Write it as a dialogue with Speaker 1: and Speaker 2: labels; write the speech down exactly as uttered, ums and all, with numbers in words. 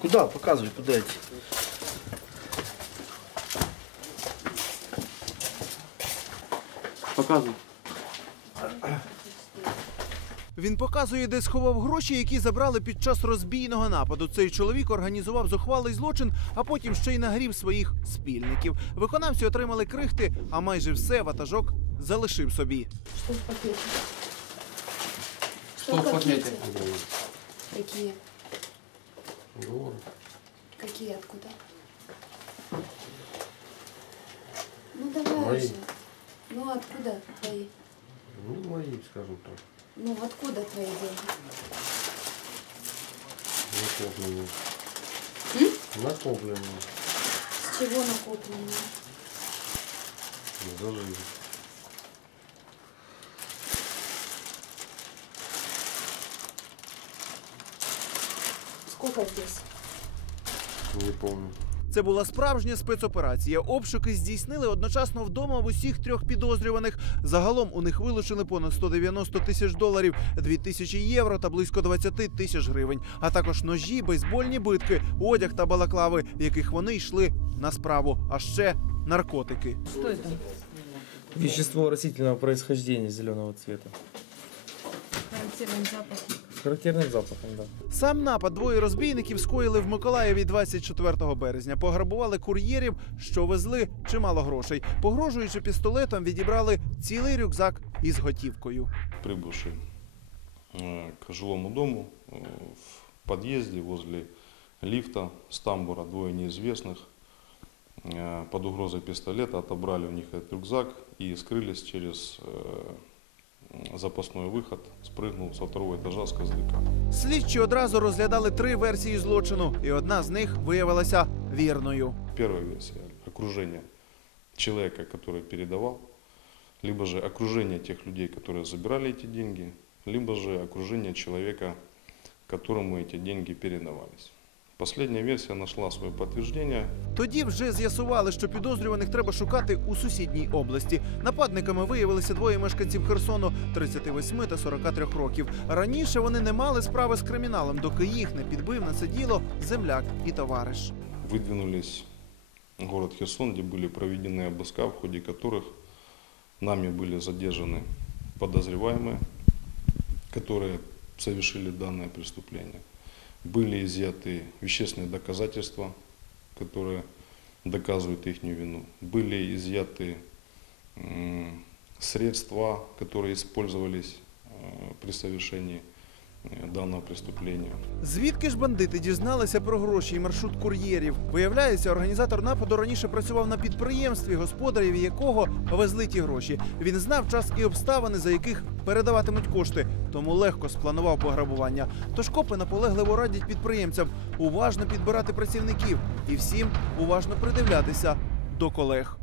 Speaker 1: Куда? Показывай, куда идти. Показывай.
Speaker 2: Він показує, де сховав гроші, які забрали під час розбійного нападу. Цей чоловік організував зухвалий злочин, а потім ще й нагрів своїх спільників. Виконавці отримали крихти, а майже все ватажок залишив собі.
Speaker 3: Что в пакете?
Speaker 1: Что в пакете?
Speaker 3: Какие?
Speaker 1: Доллары.
Speaker 3: Какие? Откуда? Ну давай
Speaker 1: Мои.
Speaker 3: же. Ну откуда твои?
Speaker 1: Ну, мои, скажем так.
Speaker 3: Ну откуда твои деньги?
Speaker 1: Накопленные.
Speaker 3: М?
Speaker 1: Накопленные.
Speaker 3: С чего накопленные?
Speaker 1: За жизнь.
Speaker 3: Сколько здесь?
Speaker 1: Не помню.
Speaker 2: Це була справжня спецоперація. Обшуки здійснили одночасно вдома в усіх трьох підозрюваних. Загалом у них вилучили понад сто дев'яносто тисяч доларів, дві тисячі євро та близько двадцять тисяч гривень. А також ножі, бейсбольні битки, одяг та балаклави, в яких вони йшли на справу. А ще наркотики.
Speaker 4: Что это?
Speaker 5: Вещество растительного происхождения зеленого цвета.
Speaker 4: Характерный запах.
Speaker 5: С характерным запахом, да.
Speaker 2: Сам напад двоє розбійників скоїли в Миколаєві двадцять четвертого березня. Пограбували кур'єрів, що везли чимало грошей. Погрожуючи пістолетом, відібрали цілий рюкзак із готівкою.
Speaker 6: Прибывший э, к жилому дому, э, в подъезде возле лифта с тамбура двое неизвестных э, под угрозой пистолета отобрали у них этот рюкзак и скрылись через э, запасной выход, спрыгнул со второго этажа с козырька.
Speaker 2: Слідчі одразу розглядали три версії злочину, і одна з них виявилася вірною.
Speaker 6: Первая версия – окружение человека, который передавал, либо же окружение тех людей, которые забирали эти деньги, либо же окружение человека, которому эти деньги передавались. Последняя версия нашла своє підтвердження.
Speaker 2: Тоді вже з'ясували, що підозрюваних треба шукати у сусідній області. Нападниками виявилися двоє мешканців Херсону – тридцяти восьми та сорока трьох років. Раніше вони не мали справи з криміналом, доки їх не підбив на це діло земляк і товариш.
Speaker 6: Выдвинулись в город Херсон, где были проведены обыска, в ходе которых нами были задержаны подозреваемые, которые совершили данное преступление. Были изъяты вещественные доказательства, которые доказывают их вину. Были изъяты м, средства, которые использовались э, при совершении э, данного преступления.
Speaker 2: Звідки ж бандити дізналися про гроші і маршрут кур'єрів? Виявляється, організатор нападу раніше працював на підприємстві, господарів якого везли ті гроші. Він знав час і обставини, за яких передаватимуть кошти, тому легко спланував пограбування. Тож копи наполегливо радять підприємцям уважно підбирати працівників і всім уважно придивлятися до колег.